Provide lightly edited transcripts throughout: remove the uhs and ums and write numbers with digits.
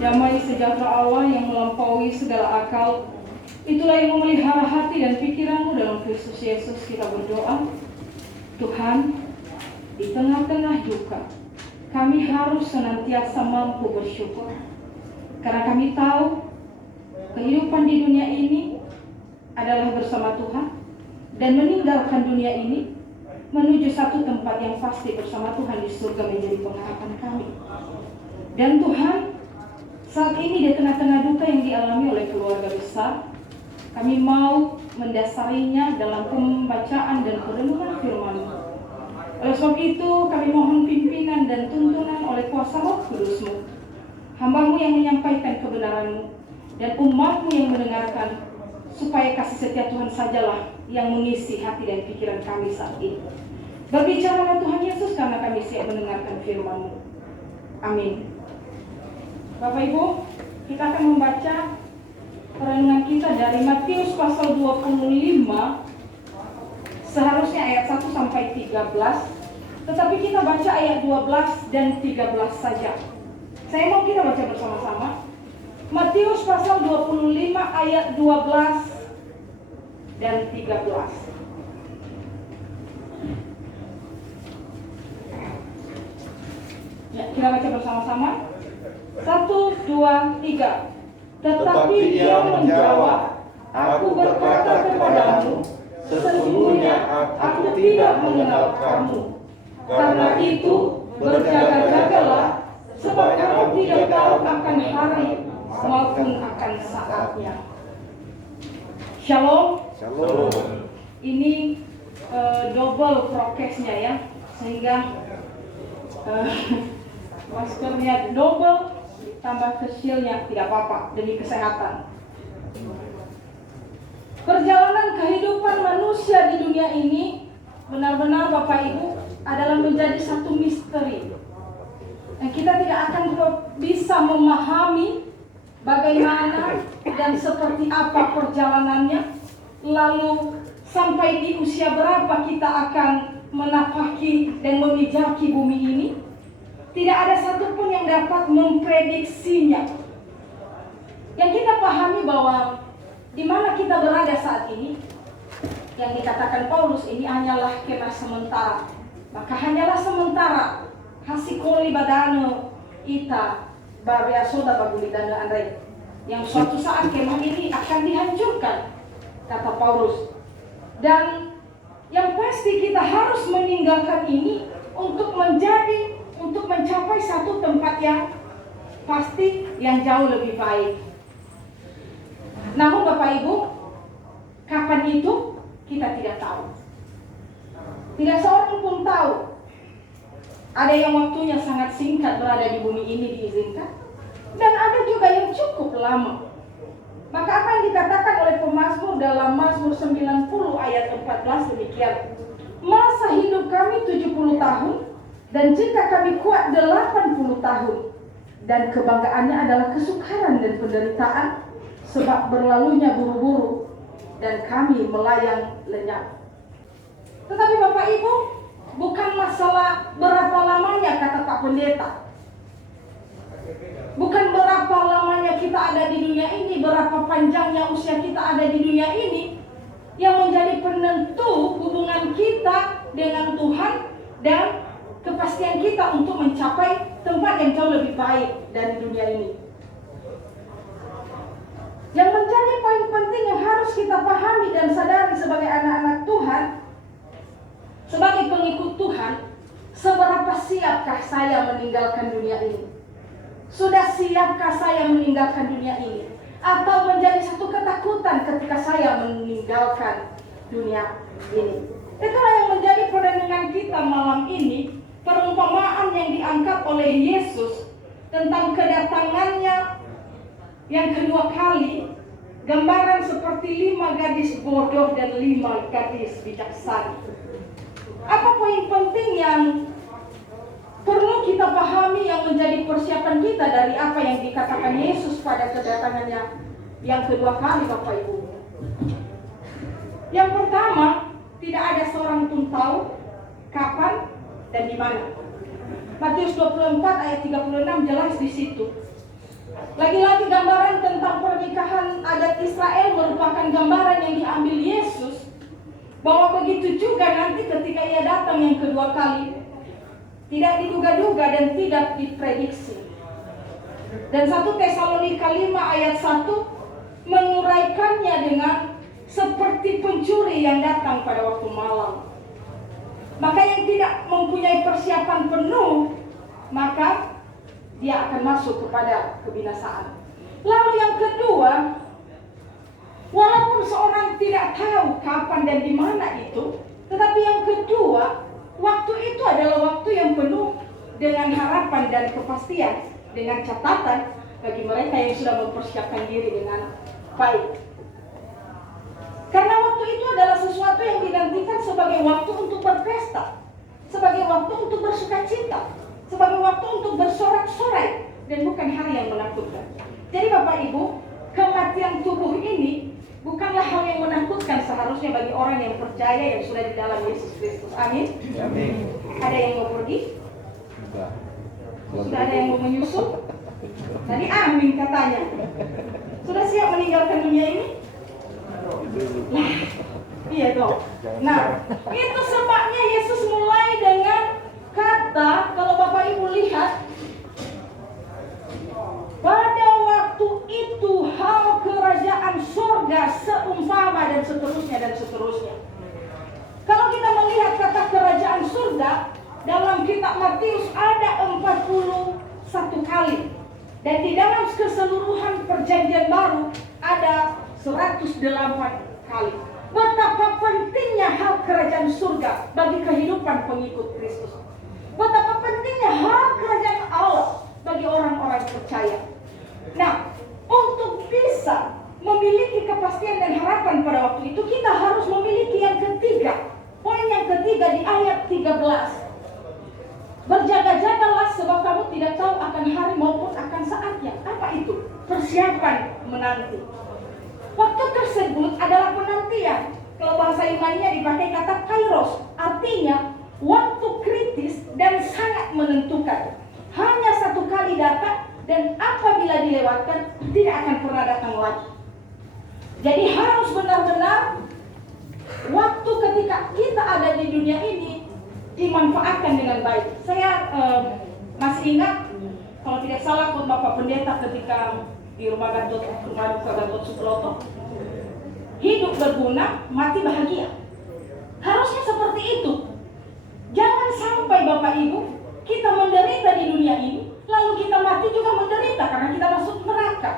Damai sejahtera Allah yang melampaui segala akal, itulah yang memelihara hati dan pikiranmu dalam Kristus Yesus. Kita berdoa, Tuhan, di tengah-tengah duka, kami harus senantiasa mampu bersyukur. Karena kami tahu kehidupan di dunia ini adalah bersama Tuhan, dan meninggalkan dunia ini menuju satu tempat yang pasti bersama Tuhan di surga menjadi pengharapan kami. Dan Tuhan, saat ini di tengah-tengah duka yang dialami oleh keluarga besar, kami mau mendasarinya dalam pembacaan dan perenungan firman-Mu. Oleh sebab itu, kami mohon pimpinan dan tuntunan oleh kuasa Roh Kudus-Mu. Hamba-Mu yang menyampaikan kebenaran-Mu dan umat-Mu yang mendengarkan, supaya kasih setia Tuhan sajalah yang mengisi hati dan pikiran kami saat ini. Berbicaralah Tuhan Yesus, karena kami siap mendengarkan firman-Mu. Amin. Bapak Ibu, kita akan membaca perenungan kita dari Matius pasal 25, seharusnya ayat 1 sampai 13, tetapi kita baca ayat 12 dan 13 saja. Saya mau kita baca bersama-sama. Matius pasal 25 ayat 12 dan 13. Ya, kita baca bersama-sama. 1, 2, 3. Tetapi dia menjawab, aku berkata kepadamu, sesungguhnya aku tidak mengenal kamu. Karena itu berjaga-jagalah, sebab kamu tidak tahu akan hari maupun akan saatnya. Shalom. Shalom. Ini double prokesnya ya, sehingga maskernya double, tambah kecilnya tidak apa-apa demi kesehatan. Perjalanan kehidupan manusia di dunia ini benar-benar Bapak Ibu adalah menjadi satu misteri. Dan kita tidak akan bisa memahami bagaimana dan seperti apa perjalanannya, lalu sampai di usia berapa kita akan menapaki dan memijaki bumi ini. Tidak ada satupun yang dapat memprediksinya. Yang kita pahami bahwa di mana kita berada saat ini, yang dikatakan Paulus ini hanyalah kemah sementara. Maka hanyalah sementara hasikoli badano ita babea soda bagulidana andai, yang suatu saat kemah ini akan dihancurkan, kata Paulus. Dan yang pasti kita harus meninggalkan ini untuk mencapai satu tempat yang pasti, yang jauh lebih baik. Namun Bapak Ibu, kapan itu kita tidak tahu. Tidak seorang pun tahu. Ada yang waktunya sangat singkat berada di bumi ini diizinkan, dan ada juga yang cukup lama. Maka apa yang dikatakan oleh pemazmur dalam Mazmur 90 ayat 14 demikian, masa hidup kami 70 tahun, dan jika kami kuat 80 tahun, dan kebanggaannya adalah kesukaran dan penderitaan, sebab berlalunya buru-buru, dan kami melayang lenyap. Tetapi Bapak Ibu, bukan masalah berapa lamanya, kata Pak Pendeta. Bukan berapa lamanya kita ada di dunia ini, berapa panjangnya usia kita ada di dunia ini, yang menjadi penentu hubungan kita dengan Tuhan dan kepastian kita untuk mencapai tempat yang jauh lebih baik dari dunia ini. Yang menjadi poin penting yang harus kita pahami dan sadari sebagai anak-anak Tuhan, sebagai pengikut Tuhan, seberapa siapkah saya meninggalkan dunia ini? Sudah siapkah saya meninggalkan dunia ini? Atau menjadi satu ketakutan ketika saya meninggalkan dunia ini? Itulah yang menjadi perenungan kita malam ini. Perumpamaan yang diangkat oleh Yesus tentang kedatangannya yang kedua kali, gambaran seperti 5 gadis bodoh dan 5 gadis bijaksana. Apa poin penting yang perlu kita pahami yang menjadi persiapan kita dari apa yang dikatakan Yesus pada kedatangannya yang kedua kali, Bapak Ibu? Yang pertama, tidak ada seorang pun tahu kapan dan di mana. Matius 24 ayat 36 jelas di situ. Israel merupakan gambaran yang diambil Yesus, bahwa begitu juga nanti ketika ia datang yang kedua kali, tidak diduga-duga dan tidak diprediksi. Dan 1 Tesalonika 5 ayat 1 menguraikannya dengan seperti pencuri yang datang pada waktu malam. Maka yang tidak mempunyai persiapan penuh, maka dia akan masuk kepada kebinasaan. Lalu yang kedua, walaupun seorang tidak tahu kapan dan di mana itu, tetapi yang kedua, waktu itu adalah waktu yang penuh dengan harapan dan kepastian, dengan catatan bagi mereka yang sudah mempersiapkan diri dengan baik. Karena waktu itu adalah sesuatu yang dinantikan sebagai waktu untuk berpesta, sebagai waktu untuk bersukacita, sebagai waktu untuk bersorak-sorai, dan bukan hari yang menakutkan. Jadi Bapak Ibu, kematian tubuh ini bukanlah hal yang menakutkan seharusnya bagi orang yang percaya yang sudah di dalam Yesus Kristus. Amin. Amin. Ada yang mau pergi? Sudah ada yang mau menyusul? Tadi amin katanya. Sudah siap meninggalkan dunia ini? Nah, iya dong. Nah, itu sebabnya Yesus mulai dengan kata, kalau Bapak Ibu lihat, pada waktu itu hal kerajaan surga seumpama dan seterusnya dan seterusnya. Kalau kita melihat kata kerajaan surga dalam kitab Matius ada 41 kali. Dan di dalam keseluruhan perjanjian baru ada 108 kali. Betapa pentingnya hal kerajaan surga bagi kehidupan pengikut Kristus. Betapa pentingnya hal kerajaan Allah bagi orang-orang percaya. Nah, untuk bisa memiliki kepastian dan harapan pada waktu itu, kita harus memiliki yang ketiga. Poin yang ketiga di ayat 13. Berjaga-jagalah sebab kamu tidak tahu akan hari maupun akan saatnya. Apa itu? Persiapan menanti. Waktu tersebut adalah penantian. Kalau bahasa Yunani-nya dipakai kata kairos, artinya waktu kritis dan sangat menentukan. Hanya satu kali datang dan apabila dilewatkan tidak akan pernah datang lagi. Jadi harus benar-benar waktu ketika kita ada di dunia ini dimanfaatkan dengan baik. Saya masih ingat, kalau tidak salah, Bapak Pendeta ketika di rumah duka Gatot Subroto, hidup berguna, mati bahagia. Harusnya seperti itu. Jangan sampai Bapak Ibu kita menderita di dunia ini, lalu kita mati juga menderita karena kita masuk neraka.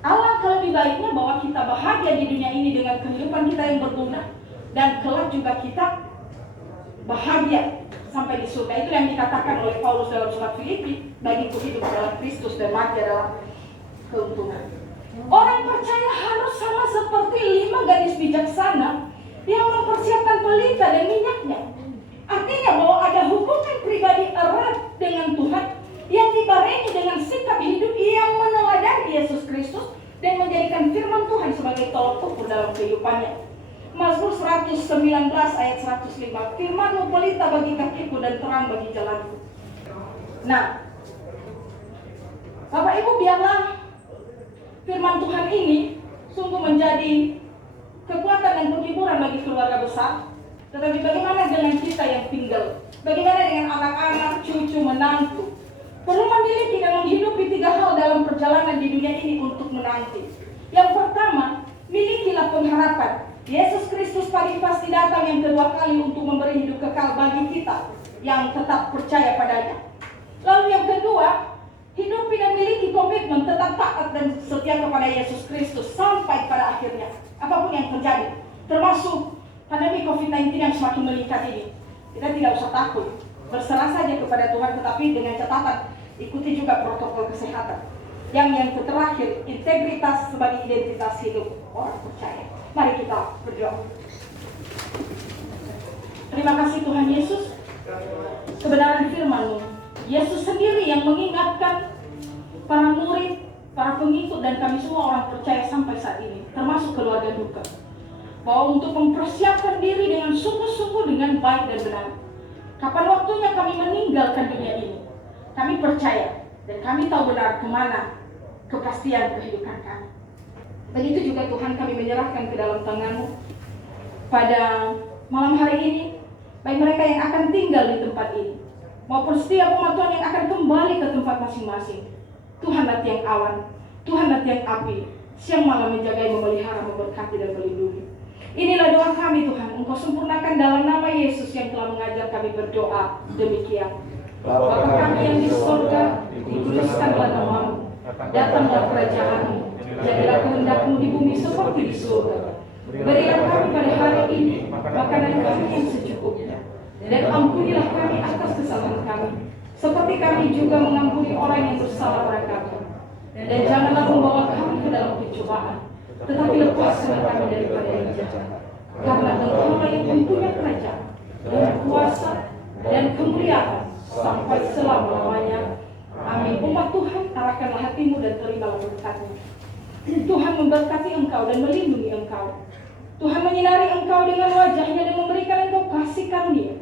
Alangkah lebih baiknya bahwa kita bahagia di dunia ini dengan kehidupan kita yang berguna, dan kelak juga kita bahagia sampai di surga. Itu yang dikatakan oleh Paulus dalam surat Filipi, bagiku hidup adalah Kristus dan mati adalah keuntungan. Orang percaya harus sama seperti 5 gadis bijaksana yang mempersiapkan pelita dan minyaknya. Artinya bahwa ada hubungan pribadi erat dengan Tuhan yang dibarengi dengan sikap hidup yang meneladani Yesus Kristus dan menjadikan firman Tuhan sebagai tolak ukur dalam kehidupannya. Mazmur 119 ayat 105, firman-Mu pelita bagi kakiku dan terang bagi jalanku. Nah, Bapak Ibu, biarlah firman Tuhan ini sungguh menjadi kekuatan dan penghiburan bagi keluarga besar. Tetapi bagaimana dengan kita yang tinggal? Bagaimana dengan anak-anak, cucu, menantu? Perlu memiliki dan menghidupi 3 hal dalam perjalanan di dunia ini untuk menanti. Yang pertama, milikilah pengharapan. Yesus Kristus paling pasti datang yang kedua kali untuk memberi hidup kekal bagi kita yang tetap percaya padanya. Lalu yang kedua, hidupi dan miliki komitmen tetap taat dan setia kepada Yesus Kristus sampai pada akhirnya. Apapun yang terjadi, termasuk pandemi COVID-19 yang semakin meningkat ini, kita tidak usah takut. Berserah saja kepada Tuhan, tetapi dengan catatan ikuti juga protokol kesehatan. Yang terakhir, integritas sebagai identitas hidup orang percaya. Mari kita berdoa. Terima kasih Tuhan Yesus, kebenaran firman-Mu. Yesus sendiri yang mengingatkan para murid, para pengikut dan kami semua orang percaya sampai saat ini, termasuk keluarga duka, bahwa untuk mempersiapkan diri dengan sungguh-sungguh dengan baik dan benar. Kapan waktunya kami meninggalkan dunia ini, kami percaya dan kami tahu benar kemana kepastian kehidupan kami. Begitu juga Tuhan, kami menyerahkan ke dalam tangan-Mu pada malam hari ini, baik mereka yang akan tinggal di tempat ini maupun setiap umat Tuhan yang akan kembali ke tempat masing-masing. Tuhanlah tiang awan, Tuhanlah tiang api, siang malam menjagai, memelihara, memberkati dan melindungi. Inilah doa kami Tuhan, Engkau sempurnakan dalam nama Yesus yang telah mengajar kami berdoa demikian. Bapa kami yang di surga, dikuduskanlah nama-Mu, datanglah kerajaan-Mu, jadilah kehendak-Mu di bumi seperti di surga. Berilah kami pada hari ini makanan kami yang secukupnya, dan ampunilah kami atas kesalahan kami, seperti kami juga mengampuni orang yang bersalah pada kami. Dan janganlah membawa kami ke dalam pencobaan, tetapi lepaskanlah kami daripada yang jahat. Karena Engkau yang mempunyai kerajaan, dan kuasa, dan kemuliaan sampai selama-lamanya. Amin. Umat Tuhan, arahkanlah hatimu dan terimalah berkat-Mu. Tuhan memberkati engkau dan melindungi engkau. Tuhan menyinari engkau dengan wajah-Nya dan memberikan engkau kasih karunia.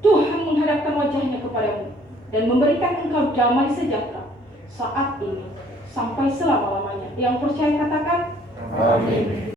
Tuhan menghadapkan wajah-Nya kepadamu dan memberikan engkau damai sejahtera saat ini sampai selama-lamanya. Yang percaya katakan, amin.